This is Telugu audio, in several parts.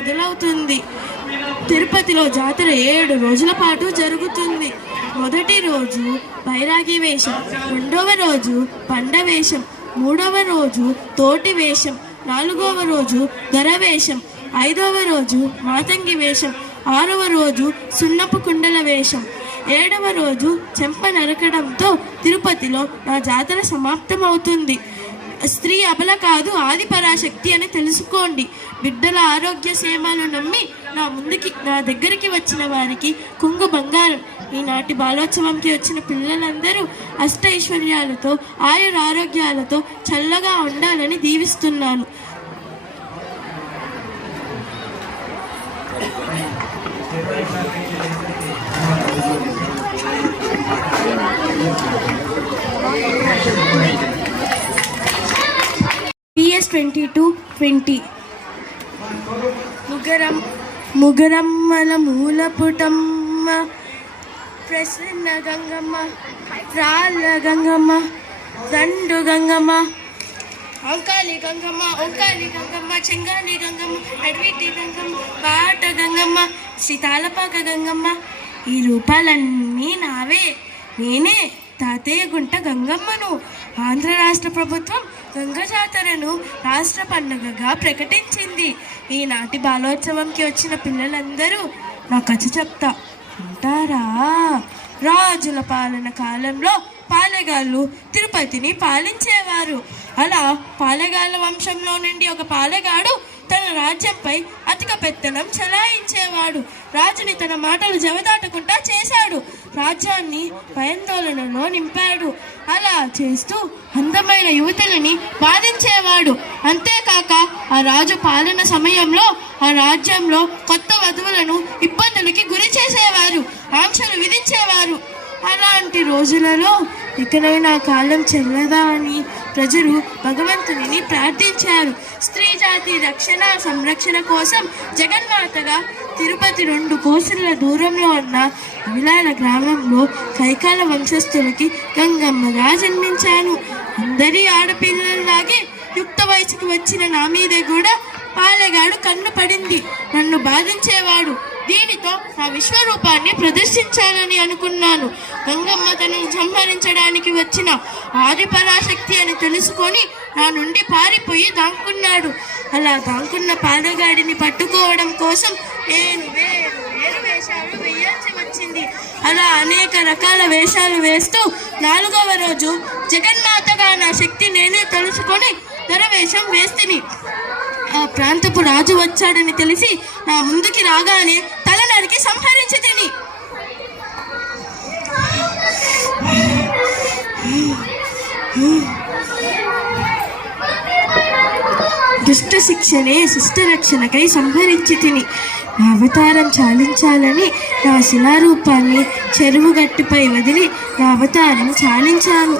మొదలవుతుంది. తిరుపతిలో జాతర 7 రోజుల పాటు జరుగుతుంది. మొదటి రోజు బైరాగి వేషం, రెండవ రోజు పండ వేషం, మూడవ రోజు తోటి వేషం, నాలుగవ రోజు దొరవేషం, ఐదవ రోజు మాతంగి వేషం, ఆరవ రోజు సున్నపు కుండల వేషం, 7వ రోజు చెంప నరకడంతో తిరుపతిలో నా జాతర సమాప్తమవుతుంది. స్త్రీ అబల కాదు, ఆది పరాశక్తి అని తెలుసుకోండి. బిడ్డల ఆరోగ్య క్షేమాలు నమ్మి నా దగ్గరికి వచ్చిన వారికి కొంగు బంగారం. ఈనాటి బాలోత్సవంకి వచ్చిన పిల్లలందరూ అష్టైశ్వర్యాలతో ఆయురారోగ్యాలతో చల్లగా ఉండాలని దీవిస్తున్నాను. PS 2220 ముగరమ్మల మూలపుటమ్మ ప్రసన్న గంగమ్మ, రాళ్ళ గంగమ్మ, దండు గంగమ్మ, ఓంకాళి గంగమ్మ, చెంగాలి గంగమ్మ, అడవిటి గంగమ్మ, బాట గంగమ్మ, శ్రీతాళపాక గంగమ్మ. ఈ రూపాలన్నీ నావే. నేనే తాతయ్య గుంట గంగమ్మను. ఆంధ్ర రాష్ట్ర ప్రభుత్వం గంగ జాతరను రాష్ట్ర పండుగగా ప్రకటించింది. ఈనాటి బాలోత్సవంకి వచ్చిన పిల్లలందరూ నా కథ చెప్తా ఉంటారా? రాజుల పాలన కాలంలో పాలెగాళ్ళు తిరుపతిని పాలించేవారు. అలా పాలెగాళ్ళ వంశంలో నుండి ఒక పాలెగాడు తన రాజ్యంపై అధిక పెత్తనం చెలాయించేవాడు. రాజుని తన మాటలు జవదాటకుండా చేశాడు. రాజ్యాన్ని భయాందోళనలో నింపాడు. అలా చేస్తూ అందమైన యువతులని బాధించేవాడు. అంతేకాక ఆ రాజు పాలన సమయంలో ఆ రాజ్యంలో కొత్త వధువులను ఇబ్బందులకి గురి చేసేవారు, ఆంక్షలు విధించేవారు. అలాంటి రోజులలో ఇకనైనా కాలం చెల్లదా అని ప్రజలు భగవంతుని ప్రార్థించారు. స్త్రీ జాతి రక్షణ సంరక్షణ కోసం జగన్మాతగా తిరుపతి 2 కోసుల దూరంలో ఉన్న అవిలాల గ్రామంలో కైకాల వంశస్థులకి గంగమ్మగా జన్మించాను. అందరి ఆడపిల్లల్లాగే యుక్త వయసుకు వచ్చిన నా మీదే కూడా పాలెగాడు కన్ను పడింది. నన్ను బాధించేవాడు. దీనితో నా విశ్వరూపాన్ని ప్రదర్శించాలని అనుకున్నాను. గంగమ్మ తనను సంహరించడానికి వచ్చిన ఆది పరాశక్తి అని తెలుసుకొని నా నుండి పారిపోయి దాక్కున్నాడు. అలా దాక్కున్న పాలెగాడిని పట్టుకోవడం కోసం నేను వేరు వేషాలు వేయాల్సి వచ్చింది. అలా అనేక రకాల వేషాలు వేస్తూ 4వ రోజు జగన్మాతగా నా శక్తి నేనే తెలుసుకొని దొరవేషం వేస్తిని. ఆ ప్రాంతపు రాజు వచ్చాడని తెలిసి నా ముందుకి రాగానే తల నరికి సంహరించి తిని. దుష్ట శిక్షణే శిష్ట రక్షణకై సంహరించి తిని. నా అవతారం చాలించాలని నా శిలారూపాన్ని చెరువు గట్టుపై వదిలి నా అవతారం చాలించాను.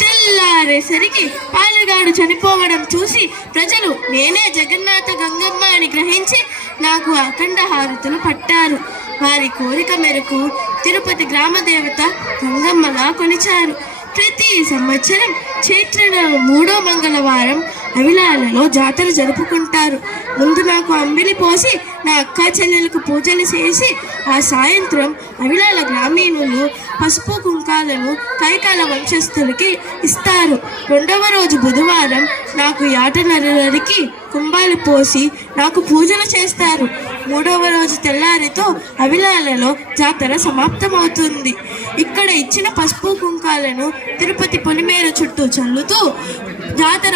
తెల్లారేసరికి పాలెగాడు చనిపోవడం చూసి ప్రజలు నేనే జగన్నాథ గంగమ్మ అని గ్రహించి నాకు అఖండ హారతులు పట్టారు. వారి కోరిక మేరకు తిరుపతి గ్రామదేవత గంగమ్మగా కొలిచారు. ప్రతి సంవత్సరం చైత్ర 3వ మంగళవారం అవిలాలలో జాతర జరుపుకుంటారు. ముందు నాకు అంబిలి పోసి నా అక్క చెల్లెలకు పూజలు చేసి ఆ సాయంత్రం అవిలాల గ్రామీణులు పసుపు కుంకాలను కైకాల వంశస్థులకి ఇస్తారు. 2వ రోజు బుధవారం నాకు యాట నరికి కుంభాలు పోసి నాకు పూజలు చేస్తారు. 3వ రోజు తెల్లారితో అవిలాలలో జాతర సమాప్తమవుతుంది. ఇక్కడ ఇచ్చిన పసుపు కుంకాలను తిరుపతి పొలిమేర చుట్టూ చల్లుతూ జాతర